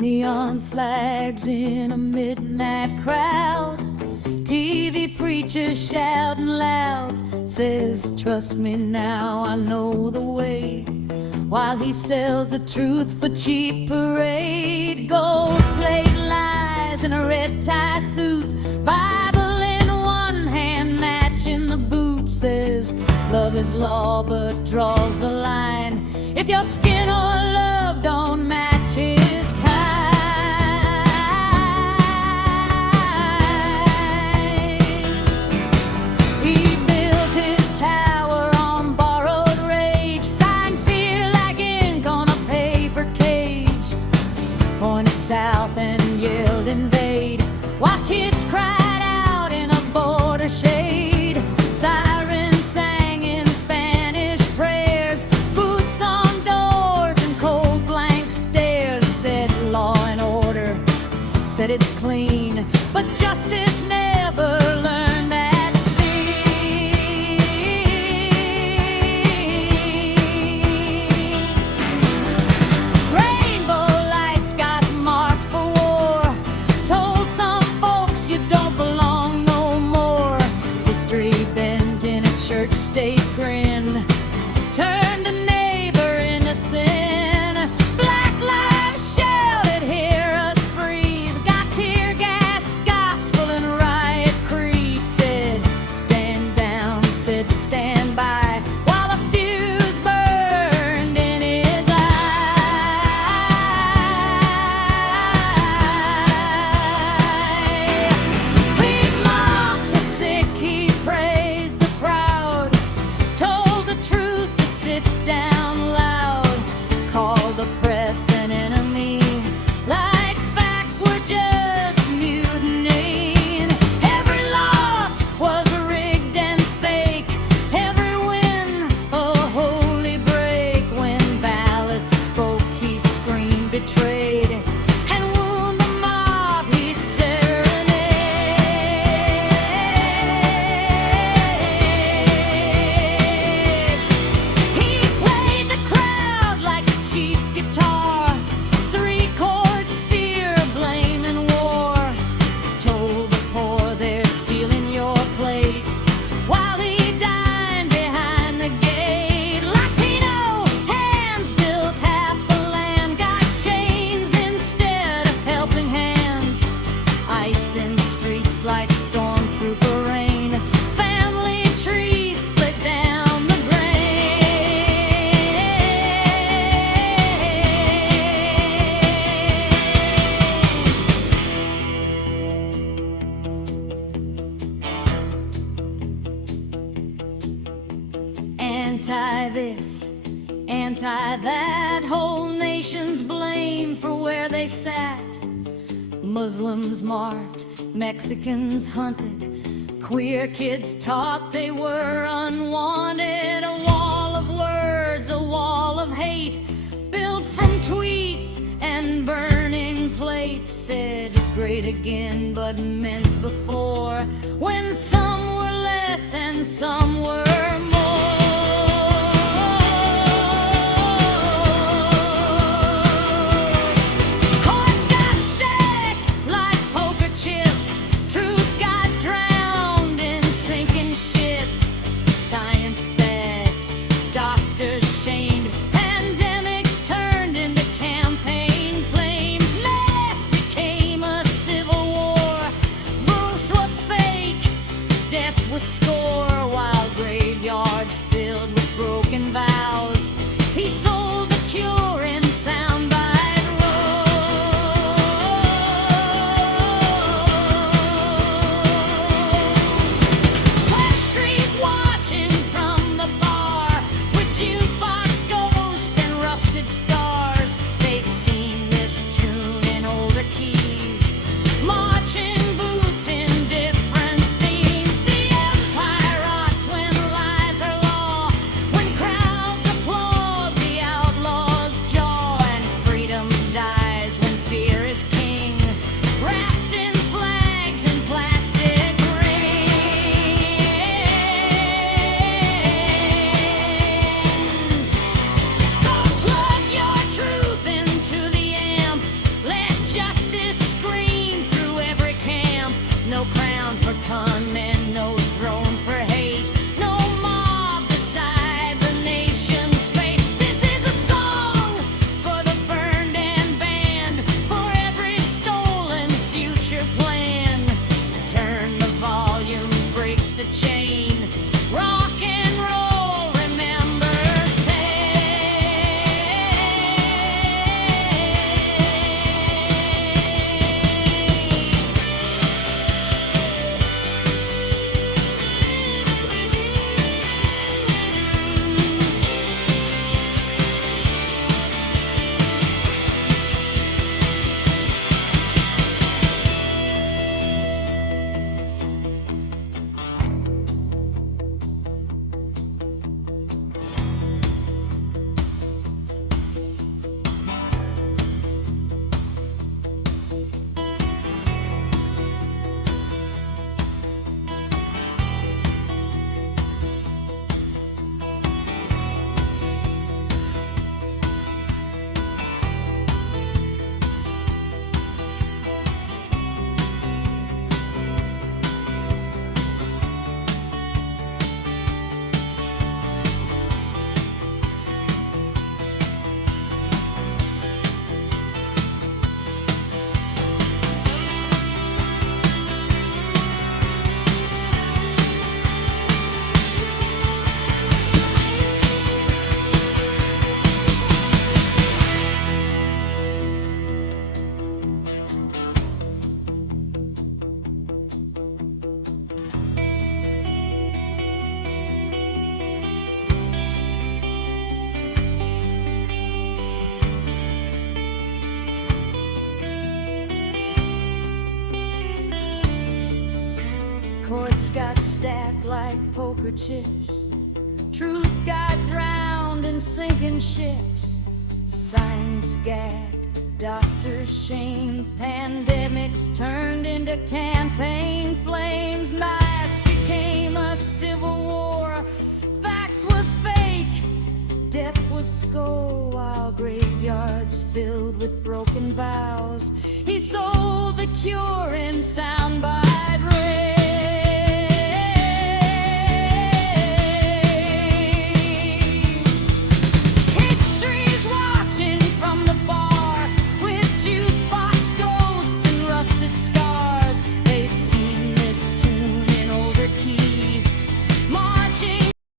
Neon flags in a midnight crowd. TV preacher shouting loud, says, trust me now, I know the way. While he sells the truth for cheap parade. Gold plate lies in a red tie suit, Bible in one hand, match in the boot. Says, love is law but draws the line if your skin or love don't match his kind. He built his tower on borrowed rage, signed fear like ink on a paper cage, pointed south and yelled invade, while kids cried out in a border shade. Sirens sang in Spanish prayers, boots on doors and cold blank stares. Said law and order, said it's clean, but justice never learned at sea. Rainbow lights got marked for war, told some folks you don't belong no more. History bent in a church state grin, turned a neighbor into sin. Black lives shouted, hear us breathe. Got tear gas, gospel, and riot creed. Said, stand down, said, stand by, while a fuse burned in his eye. He mocked the sick, he praised the proud, told the truth to sit down loud, called the press an enemy, like facts were just mutiny. Every loss was rigged and fake, every win a holy break. When ballots spoke, he screamed betrayed, and wound the mob he'd serenade. He played the crowd like a cheap guitar, three chords, fear, blame, and war. Told the poor they're stealing your plate, while he dined behind the gate. Latino hands built half the land, got chains instead of helping hands. Ice in streets like stormtrooper rain, family trees split down the grain. Anti this, anti that, whole nations blame for where they sat. Muslims marked, Mexicans hunted, queer kids taught they were unwanted. A wall of words, a wall of hate, built from tweets and burning plates. Said great again but meant before, when some were less and some were more. Cards got stacked like poker chips, truth got drowned in sinking ships. Science bet, doctors shamed, pandemics turned into campaign flames. Mass became a civil war, votes were fake, death was score, while graveyards filled with broken vows. He sold the cure in soundbite rolls. Pastries watching from the bar, with jukebox ghost and rusted scars. They've seen this tune in older keys, marching boots in different themes. The empire rots when lies are law, when crowds stacked like poker chips. Truth got drowned in sinking ships. Science gagged, doctors shamed. Pandemics turned into campaign flames. Mass became a civil war. Facts were fake. Death was skull while graveyards filled with broken vows. He sold the cure in soundbite rage.